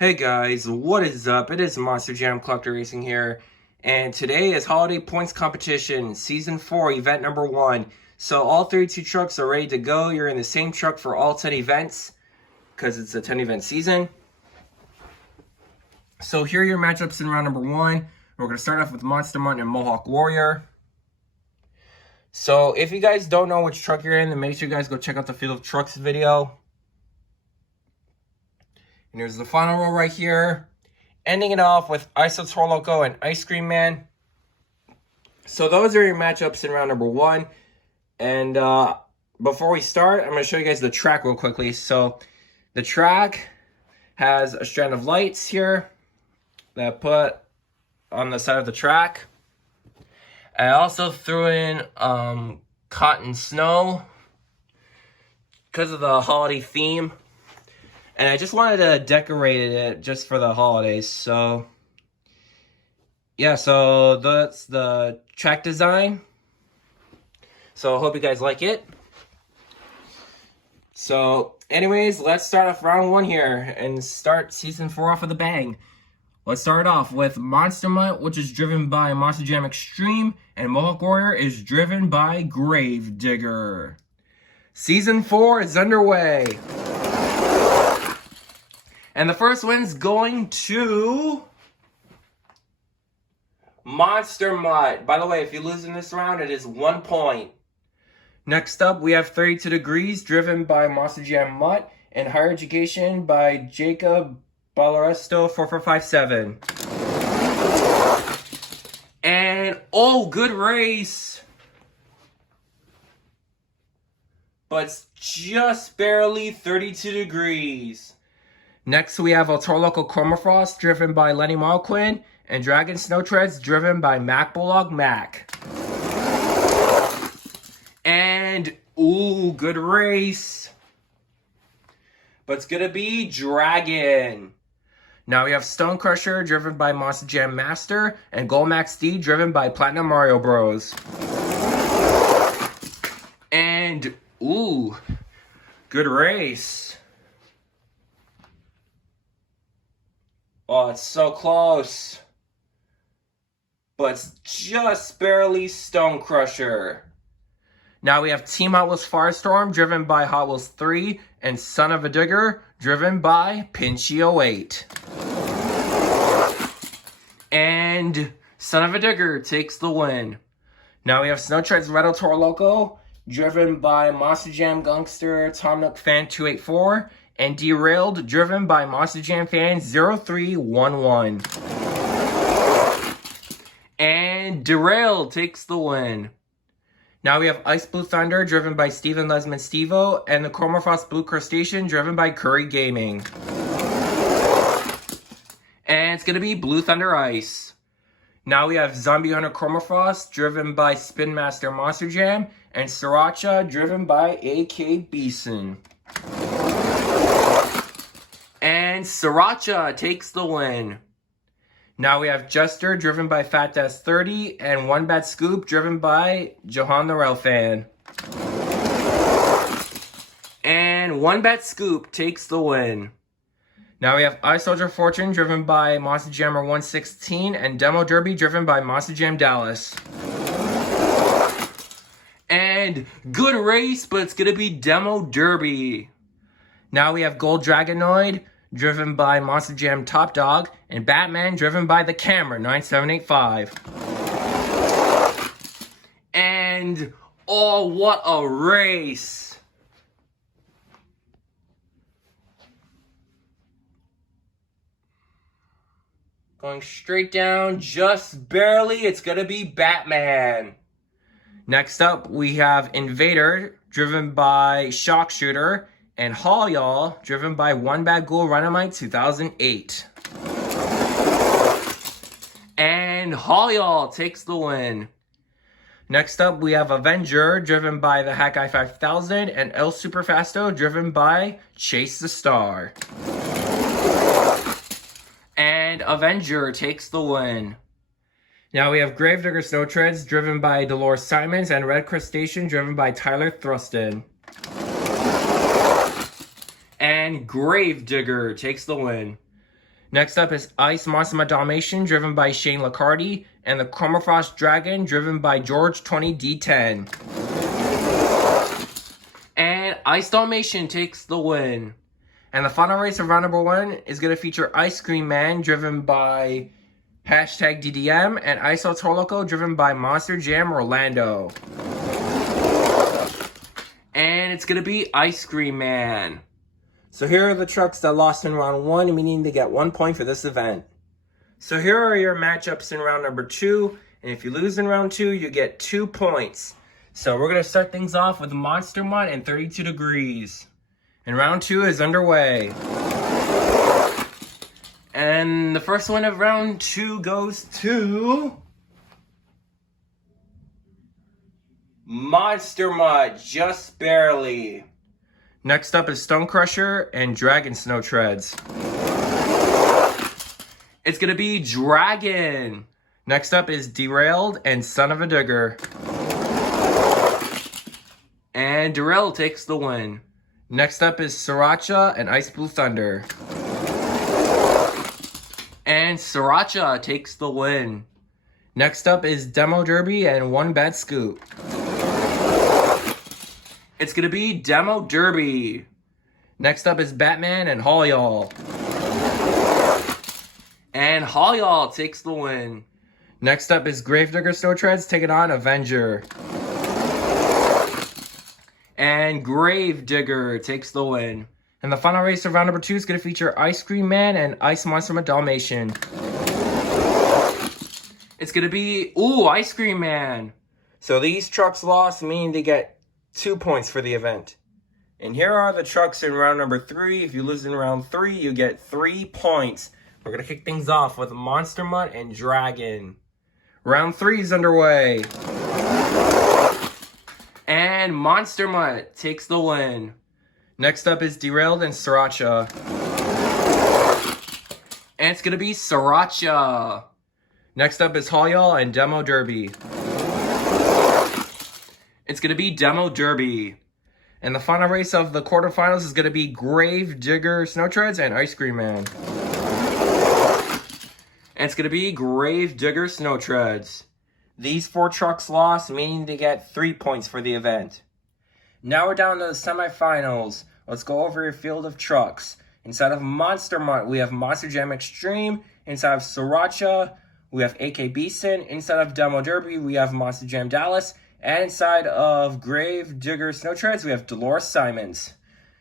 Hey guys, what is up? It is Monster Jam Collector Racing here, and today is Holiday Points Competition, Season 4, Event Number 1. So all 32 trucks are ready to go. You're in the same truck for all 10 events, because it's a 10 event season. So here are your matchups in round number 1. We're going to start off with Monster Mutt and Mohawk Warrior. So if you guys don't know which truck you're in, then make sure you guys go check out the Field of Trucks video. And here's the final row right here. Ending it off with Iso Toro Loco and Ice Cream Man. So those are your matchups in round number 1. And before we start, I'm going to show you guys the track real quickly. So the track has a strand of lights here that I put on the side of the track. I also threw in cotton snow because of the holiday theme. And I just wanted to decorate it just for the holidays. So, yeah, so that's the track design. So I hope you guys like it. So, anyways, let's start off round 1 here and start Season 4 off with a bang. Let's start off with Monster Mutt, which is driven by Monster Jam Extreme, and Mohawk Warrior is driven by Grave Digger. Season 4 is underway. And the first win's going to Monster Mutt. By the way, if you lose in this round, it is 1 point. Next up, we have 32 Degrees, driven by Monster Jam Mutt, and Higher Education by Jacob Ballaresto 4457. And, oh, good race. But it's just barely 32 Degrees. Next, we have El Toro Loco Chromafrost, driven by Lenny Marquin, and Dragon Snow Treads, driven by Mac Bulldog Mac. And, ooh, good race. But it's going to be Dragon. Now we have Stone Crusher, driven by Monster Jam Master, and Gold Max D, driven by Platinum Mario Bros. And, ooh, good race. Oh, it's so close. But it's just barely Stone Crusher. Now we have Team Hot Wheels Firestorm, driven by Hot Wheels 3, and Son of a Digger, driven by Pinchio 8. And Son of a Digger takes the win. Now we have Snow Treads Red El Toro Loco, driven by Monster Jam Gangster Tom Nook Fan 284, and Derailed, driven by Monster Jam Fan 0311. And Derailed takes the win. Now we have Ice Blue Thunder, driven by Steven Lesman Stevo, and the Chromafrost Blue Crustacean, driven by Curry Gaming. And it's going to be Blue Thunder Ice. Now we have Zombie Hunter Chromafrost, driven by Spin Master Monster Jam, and Sriracha, driven by AK Beeson. And Sriracha takes the win. Now we have Jester, driven by Fat Death 30, and One Bad Scoop, driven by Johan the Rail Fan. And One Bad Scoop takes the win. Now we have Ice Soldier Fortune, driven by Monster Jammer 116, and Demo Derby, driven by Monster Jam Dallas. And good race, but it's going to be Demo Derby. Now we have Gold Dragonoid, driven by Monster Jam Top Dog, and Batman, driven by The Camera 9785. And, oh, what a race. Going straight down, just barely, it's going to be Batman. Next up, we have Invader, driven by Shock Shooter, and Haul Y'all, driven by One Bad Ghoul Runamite 2008. And Haul Y'all takes the win. Next up, we have Avenger, driven by the Hack Guy 5000, and El Superfasto, driven by Chase the Star. And Avenger takes the win. Now we have Gravedigger Snow Treads, driven by Dolores Simons, and Red Crustacean, driven by Tyler Thruston. And Gravedigger takes the win. Next up is Ice Monster Mutt Dalmatian, driven by Shane Lacardi, and the Chromafrost Dragon, driven by George 20D10. And Ice Dalmatian takes the win. And the final race of round number 1 is going to feature Ice Cream Man, driven by #DDM, and Iso Torloco, driven by Monster Jam Orlando. And it's going to be Ice Cream Man. So here are the trucks that lost in round 1, meaning they get 1 point for this event. So here are your matchups in round number 2, and if you lose in round 2, you get 2 points. So we're going to start things off with Monster Mutt and 32 Degrees. And round 2 is underway. And the first one of round 2 goes to Monster Mutt, just barely. Next up is Stone Crusher and Dragon Snow Treads. It's going to be Dragon. Next up is Derailed and Son of a Digger. And Derailed takes the win. Next up is Sriracha and Ice Blue Thunder. And Sriracha takes the win. Next up is Demo Derby and One Bad Scoop. It's going to be Demo Derby. Next up is Batman and Haul And Haul takes the win. Next up is Gravedigger Snow Treads taking on Avenger. And Gravedigger takes the win. And the final race of round number 2 is going to feature Ice Cream Man and Ice Monster Mutt Dalmatian. It's going to be, Ice Cream Man. So these trucks lost, meaning they get 2 points for the event. And here are the trucks in round number 3. If you lose in round 3, you get 3 points. We're going to kick things off with Monster Mutt and Dragon. Round 3 is underway. And Monster Mutt takes the win. Next up is Derailed and Sriracha. And it's going to be Sriracha. Next up is Haul and Demo Derby. It's going to be Demo Derby. And the final race of the quarterfinals is going to be Gravedigger Snow Treads and Ice Cream Man. And it's going to be Gravedigger Snow Treads. These 4 trucks lost, meaning they get 3 points for the event. Now we're down to the semifinals. Let's go over your field of trucks. Inside of Monster Mutt, we have Monster Jam Extreme. Inside of Sriracha, we have AK Beeson. Inside of Demo Derby, we have Monster Jam Dallas. And inside of Gravedigger Snow Treads, we have Dolores Simons.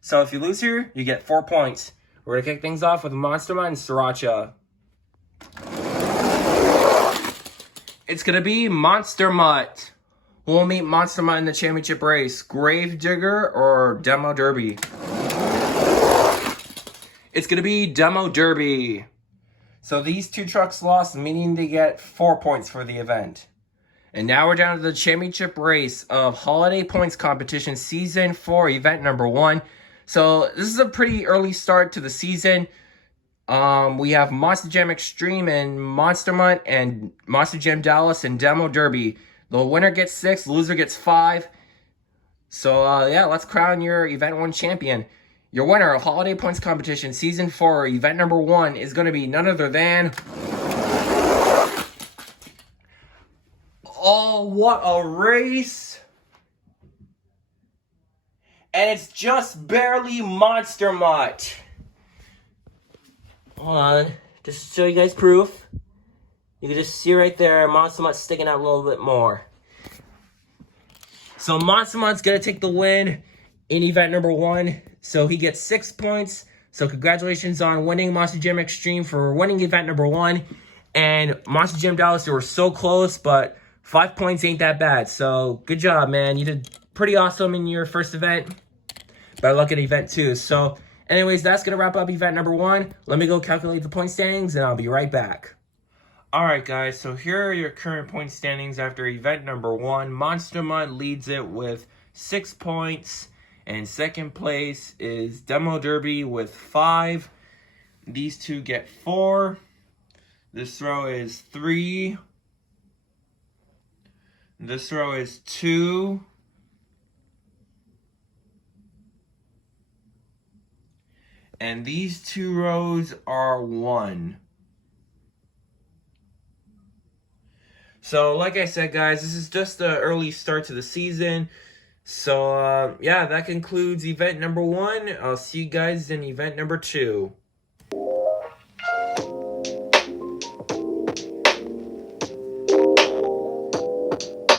So if you lose here, you get 4 points. We're going to kick things off with Monster Mutt and Sriracha. It's going to be Monster Mutt. We'll meet Monster Mutt in the championship race. Gravedigger or Demo Derby? It's going to be Demo Derby. So these 2 trucks lost, meaning they get 4 points for the event. And now we're down to the championship race of Holiday Points Competition Season 4, Event number 1. So this is a pretty early start to the season. We have Monster Jam Extreme and Monster Mutt and Monster Jam Dallas and Demo Derby. The winner gets 6, the loser gets 5. So, yeah, let's crown your Event 1 champion. Your winner of Holiday Points Competition Season 4, Event number 1, is going to be none other than... Oh, what a race! And it's just barely Monster Mutt. Hold on, just to show you guys proof. You can just see right there, Monster Mutt sticking out a little bit more. So Monster Mutt's gonna take the win in event number 1. So he gets 6 points. So congratulations on winning Monster Jam Extreme for winning event number 1. And Monster Jam Dallas, they were so close, but 5 points ain't that bad. So good job, man. You did pretty awesome in your first event. Better luck at event 2. So anyways, that's going to wrap up event number 1. Let me go calculate the point standings, and I'll be right back. Alright, guys. So here are your current point standings after event number 1. Monster Mutt leads it with 6 points. And second place is Demo Derby with 5. These two get 4. This row is 3. This row is 2. And these 2 rows are 1. So, like I said, guys, this is just the early start to the season. So, yeah, that concludes event number 1. I'll see you guys in event number 2.